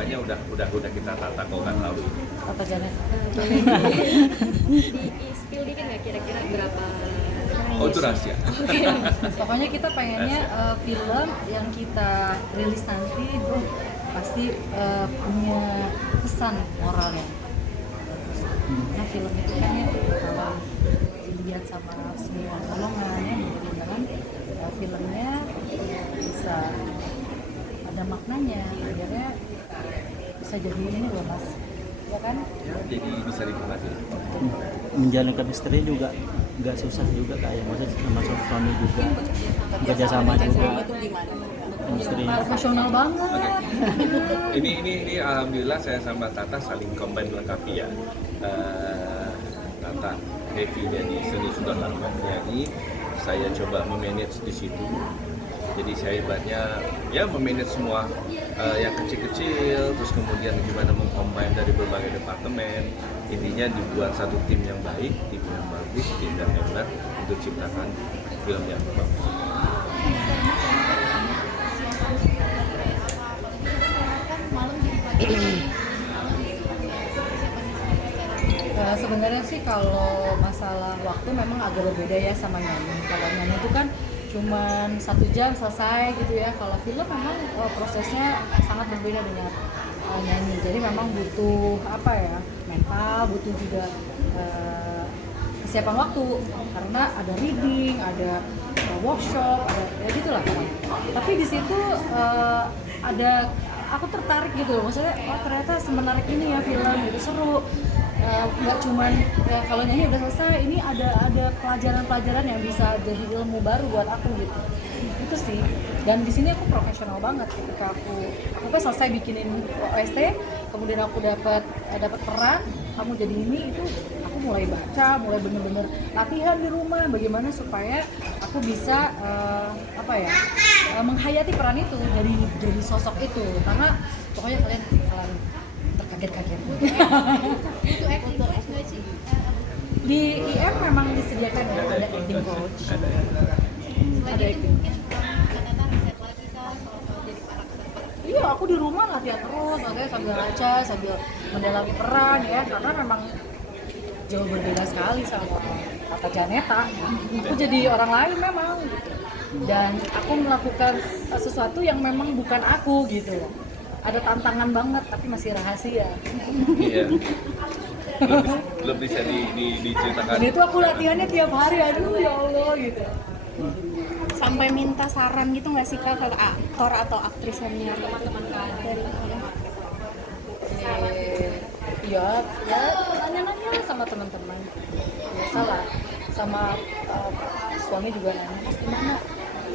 semuanya udah kita tata kok nggak tahu. Apa Janet? Di spill dikit nggak kira-kira berapa? Oh itu rahasia. Pokoknya kita pengennya film yang kita rilis nanti itu pasti punya pesan moralnya. Nah film itu kan ya kalau dilihat sama semua golongan ya, mudah-mudahan filmnya bisa ada maknanya, akhirnya bisa jadi ini loh mas, ya kan? Ya, jadi bisa dinikmati. Menjalin chemistry juga nggak susah juga kayak maksudnya sama suami juga kerjasama juga chemistry Profesional banget. Ini alhamdulillah saya sama Tata saling combine melengkapi ya. Tata heavy-nya di seni sudah lama menyanyi, saya coba memanage di situ. Jadi saya ibaratnya ya memanage semua yang kecil-kecil, terus kemudian gimana mengcombine dari berbagai departemen. Intinya dibuat satu tim yang baik, tim yang bagus, tim yang hebat untuk ciptakan film yang bagus. Sebenarnya sih kalau masalah waktu memang agak berbeda ya sama nyanyi. Kalau nyanyi itu kan cuman 1 jam selesai gitu ya. Kalau film memang prosesnya sangat berbeda dengan nyanyi. Jadi memang butuh apa ya, mental, butuh juga kesiapan waktu karena ada reading, ada workshop, ada ya gitulah. Tapi di situ ada aku tertarik gitu loh, maksudnya oh ternyata semenarik ini ya film gitu, seru. Nggak cuman ya kalau nyanyi udah selesai, ini ada pelajaran-pelajaran yang bisa jadi ilmu baru buat aku gitu. Itu sih. Dan di sini aku profesional banget ketika aku kan selesai bikinin OST, kemudian aku dapat peran, kamu jadi ini itu aku mulai baca, mulai bener-bener latihan di rumah bagaimana supaya aku bisa menghayati peran itu, jadi sosok itu. Karena pokoknya kalian bakalan terkaget-kaget. Itu acting coach nggak sih? Di IM memang disediakan ya, ada acting coach. Ada acting. Mungkin Kak Tata riset lagi kan kalau jadi karakter. Iya, aku di rumah latihan terus, makanya sambil baca, sambil mendalami peran ya, karena memang jauh berbeda sekali sama kata Janeta. Aku jadi orang lain memang gitu. Dan aku melakukan sesuatu yang memang bukan aku gitu. Ada tantangan banget tapi masih rahasia. Iya. Belum bisa diceritakan. Dan itu aku latihannya tiap hari, aduh ya Allah gitu. Sampai minta saran gitu nggak sih Kak ke aktor atau aktris yang nyari dari Ya nanya-nanya sama teman-teman. Biasalah, sama suami juga nanya, "Mas gimana?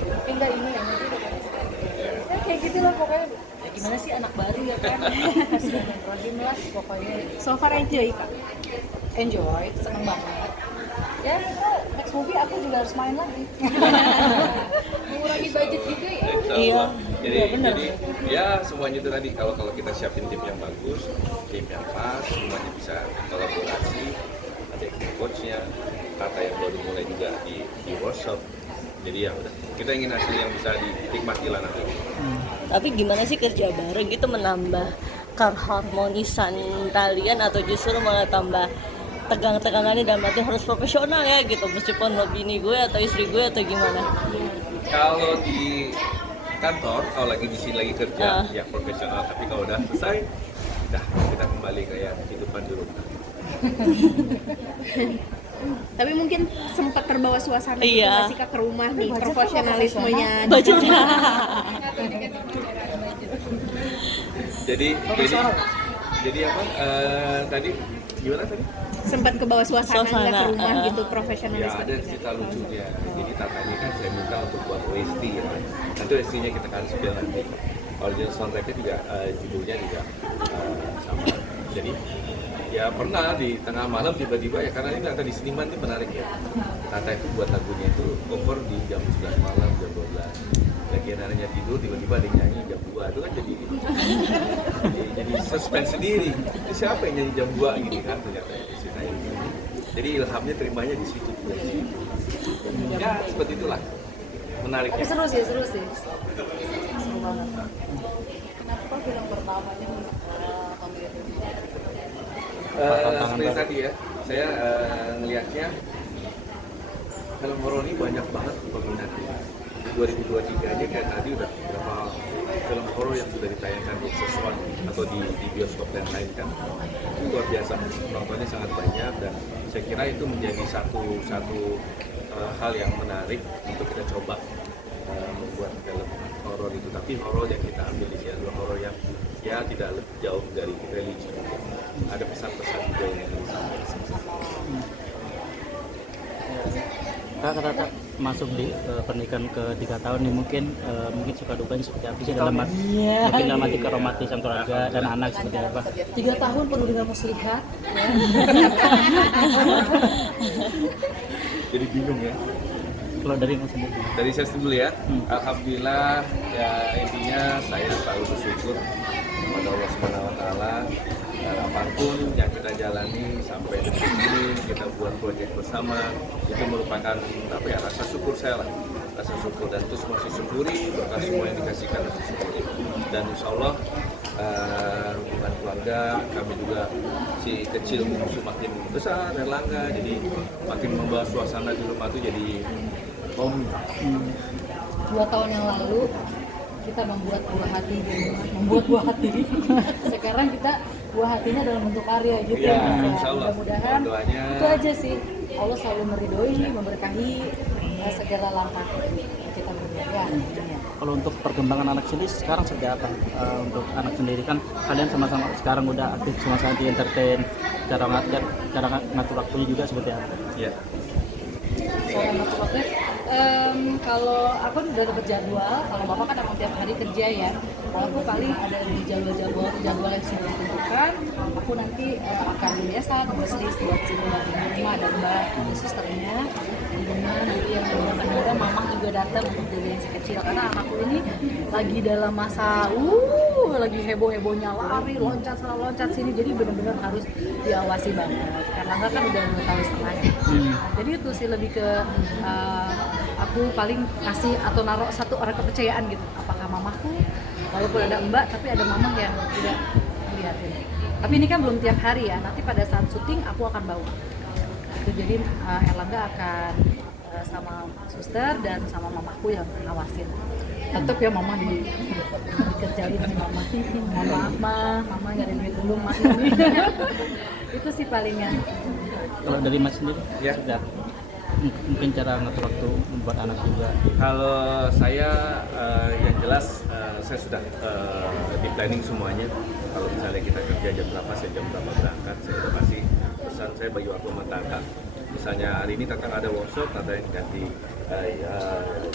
Oke enggak ini ya?" Ya kayak gitu lah pokoknya. Ya, gimana sih anak baru ya kan? Rahim lah pokoknya. so far enjoy Kak? Enjoy, seneng banget. Ya, next movie aku juga harus main lagi. Mengurangi budget juga ya? Iya. Jadi, Iya, benar. jadi ya semuanya itu tadi kalau kita siapin tim yang bagus, tim yang pas, semuanya bisa kolaborasi, ada coachnya, Tata yang baru mulai juga di workshop. Jadi ya udah, kita ingin hasil yang bisa dinikmati lah nanti. Tapi gimana sih kerja bareng gitu menambah keharmonisan kalian atau justru malah tambah tegang-tegangannya dan berarti harus profesional ya gitu meskipun lo bini gue atau istri gue atau gimana? Kalau di kantor, kalau lagi di sini lagi kerja, ya profesional. Tapi kalau udah selesai, udah kita kembali kayak kehidupan di rumah. Tapi mungkin sempat terbawa suasana gitu Iya. nggak sih Kak ke rumah nih profesionalismenya Budgetnya. Jadi apa? Tadi gimana tadi? sempat ke bawah suasana nggak ke Suasana, rumah gitu Ya profesionalisme ada cerita lucunya. Jadi Tatanya kan saya minta untuk buat OST ya. Nanti OST-nya kita akan spill nanti. Original soundtrack-nya juga judulnya juga sama. Jadi ya pernah di tengah malam tiba-tiba ya karena ini Tata di seniman itu menarik ya. Tata itu buat lagunya itu cover di jam 11 malam, jam 12. Lagi anak-anaknya tidur tiba-tiba ada yang nyanyi jam 2 itu kan jadi suspense sendiri. Ini siapa yang nyanyi jam 2 gini kan ternyata ceritanya begini. Jadi ilhamnya terimanya di situ. Ya seperti itulah menariknya. Seru sih. Seru banget. film pertamanya seperti tadi ya, saya ngelihatnya film horor ini banyak banget peminatnya. Di 2023 aja kayak tadi udah berapa film horor yang sudah ditayangkan di Sesuatu atau di bioskop dan lain kan. Itu luar biasa, penontonnya sangat banyak dan saya kira itu menjadi satu hal yang menarik untuk kita coba membuat film horor itu. Tapi horor yang kita ambil di sini adalah horor yang ya tidak lebih jauh dari religi. Ada pesan-pesan juga yang disampaikan. Kata masuk di pernikahan ke 3 tahun nih mungkin suka dukanya seperti apa sih dalam mungkin dalam arti keromatisan keluarga dan anak seperti apa? 3 tahun penuh dengan muslihat. Jadi bingung ya. Kalau dari Mas sendiri? Dari saya dulu ya. Alhamdulillah ya, intinya saya selalu bersyukur kepada Allah Subhanahu wa taala. Apapun yang kita jalani sampai detik ini kita buat proyek bersama itu merupakan apa ya, rasa syukur saya lah, rasa syukur, dan terus masih syukuri berkat semua yang dikasihkan, masih syukuri. Dan insya Allah hubungan keluarga kami juga si kecil makin besar dan langga, jadi makin membawa suasana di rumah itu jadi homey. 2 tahun yang lalu kita membuat buah hati di rumah, membuat buah hati. Sekarang kita buah hatinya dalam bentuk karya gitu Ya, ya. insya Allah. Mudah-mudahan Doanya. itu aja sih. Allah selalu meridhoi, memberkahi segala langkah kita berdua. Ya, ya. Kalau untuk perkembangan anak sendiri sekarang seperti apa? Untuk anak sendiri kan kalian sama-sama sekarang udah aktif sama-sama di entertain, cara ngatur waktunya juga seperti apa? Ya. Cara ngatur waktunya, kalau aku udah dapat jadwal, kalau bapak kan emang tiap hari kerja ya. Kalau aku paling ada di jadwal yang sudah ditentukan, aku nanti akan biasa nulis list buat semua di rumah, dan mbak susternya di rumah, jadi yang kadang-kadang mama juga datang untuk jagain si kecil, karena anakku ini lagi dalam masa lagi heboh-hebohnya lari, loncat sana loncat sini, jadi benar-benar harus diawasi banget. Karena kan udah 2 tahun setengah. Jadi itu sih lebih ke aku paling kasih atau naruh satu orang kepercayaan gitu. Apakah mamaku, walaupun ada mbak, tapi ada mama yang tidak ngeliatin. Tapi ini kan belum tiap hari ya. Nanti pada saat syuting aku akan bawa. Itu jadi Erlangga akan sama suster dan sama mamaku yang ngawasin. Tetap ya mama dikerjain sama mama. Mohon maaf mama nggak ada duit dulu mah. Itu sih palingnya. Kalau dari Mas sendiri? Ya. Sudah. Mungkin cara ngatur waktu membuat anak juga. Kalau saya yang jelas saya sudah di planning semuanya. Kalau misalnya kita kerja jam berapa, saya jam berapa berangkat, saya udah kasih pesan saya bagi waktu sama Tata. Misalnya hari ini Tata ada workshop, Tata yang ganti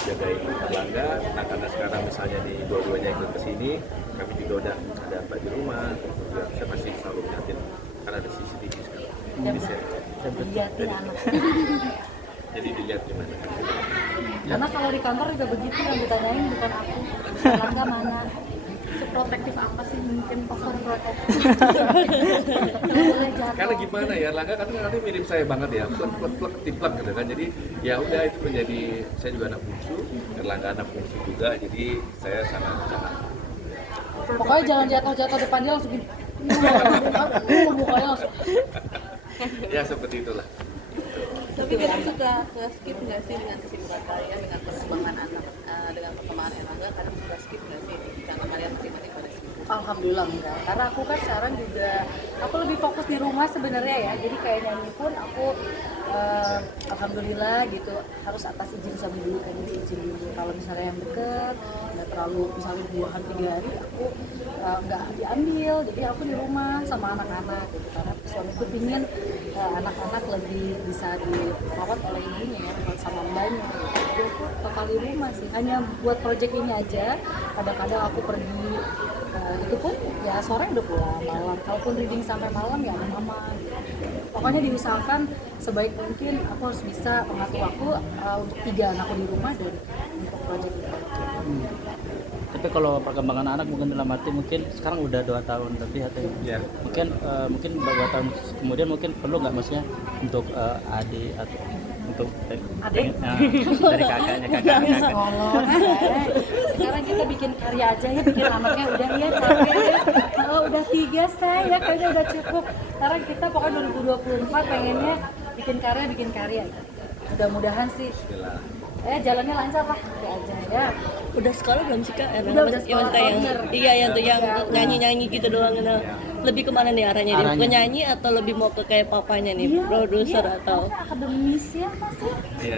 jagain Erlangga. Nah karena sekarang misalnya di dua-duanya ikut ke sini, kami juga udah ada apa di rumah. Juga saya pasti selalu lihatin karena ada CCTV sekarang. Jadi saya Liatin anak. jadi dilihat gimana. Karena kalau di kantor juga begitu, yang ditanyain bukan aku, Erlangga mana, seprotektif apa sih, mungkin overprotective. Karena gimana ya, Erlangga kan nanti mirip saya banget ya, plek tiplek gitu kan. Jadi ya udah, itu menjadi, saya juga anak bungsu, Erlangga anak bungsu juga, jadi saya sangat Pokoknya jangan jatuh depan dia langsung gini. Mukanya langsung. ya seperti itulah. Tapi kita suka ke skip nggak sih dengan kesibukan kalian, dengan perkembangan anak, dengan perkembangan Erlangga, kadang suka skip nggak sih karena kalian masing-masing pada sibuk? Alhamdulillah enggak, karena aku kan sekarang juga aku lebih fokus di rumah sebenarnya ya. Jadi kayak nyanyi pun aku alhamdulillah gitu harus atas izin suami dulu, kan, jadi izin dulu. Kalau misalnya yang deket nggak terlalu, misalnya buahan 3 hari aku nggak diambil, jadi aku di rumah sama anak-anak gitu. Karena suamiku pingin anak-anak lebih bisa dirawat oleh ibunya ya, sama mbaknya. Jadi aku total di rumah sih, hanya buat project ini aja. Kadang-kadang aku pergi itu pun ya sore udah pulang, malam kalaupun reading sampai malam ya ada mama gitu. Pokoknya diusahakan sebaik mungkin aku harus bisa mengatur waktu untuk 3 anakku di rumah dan untuk project itu. Tapi kalau perkembangan anak mungkin dalam arti mungkin sekarang udah 2 tahun lebih atau Ya. mungkin beberapa tahun kemudian mungkin perlu nggak maksudnya untuk adik atau mungkin satu Adik? dari kakaknya kakak. Tolong, sekarang kita bikin karya aja ya, bikin anaknya udah ya capek ya. Oh, udah 3 saya ya, kayaknya udah cukup. Sekarang kita pokoknya 2024 pengennya bikin karya. Mudah-mudahan sih. Bismillah. Jalannya lancar lah, udah aja ya. Udah sekolah belum sih kak? Udah sekolah, yang kayak bener. iya yang tuh yang nyanyi gitu doang gitu. Lebih kemana nih arahnya dia? Ke nyanyi atau lebih mau ke kayak papanya nih, produser Iya, atau? pokoknya akademis ya pasti. Iya,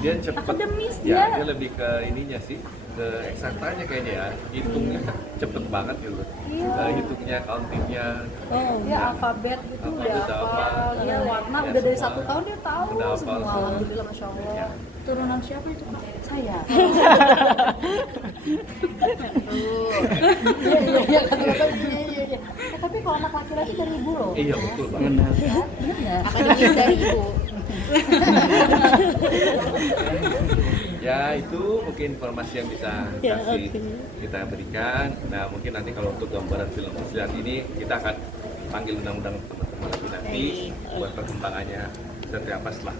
dia cepet. Akademis Ya, dia. dia lebih ke ininya sih, ke eksaktanya kayaknya ya. Hitungnya cepet banget gitu. Iya. Hitungnya, countingnya. Oh, Ya alfabet gitu udah Alfabet udah hafal, hafal. dia warna Ya, udah dari semua. 1 tahun dia tahu Udah hafal semua. semua. Alhamdulillah, masya Allah. Ya. Turunan siapa itu Kak? Saya. Iya kata-kata iya. Tapi kalau anak laki-laki dari ibu loh. Iya, betul banget. Benar. Ya, bener nggak? Apa jenis dari ibu? Ya, itu mungkin informasi yang bisa Ya, kasih oke. kita berikan. Nah, mungkin nanti kalau untuk gambaran film Fusilat ini kita akan panggil undang-undang teman-teman lagi nanti buat perkembangannya seperti apa setelah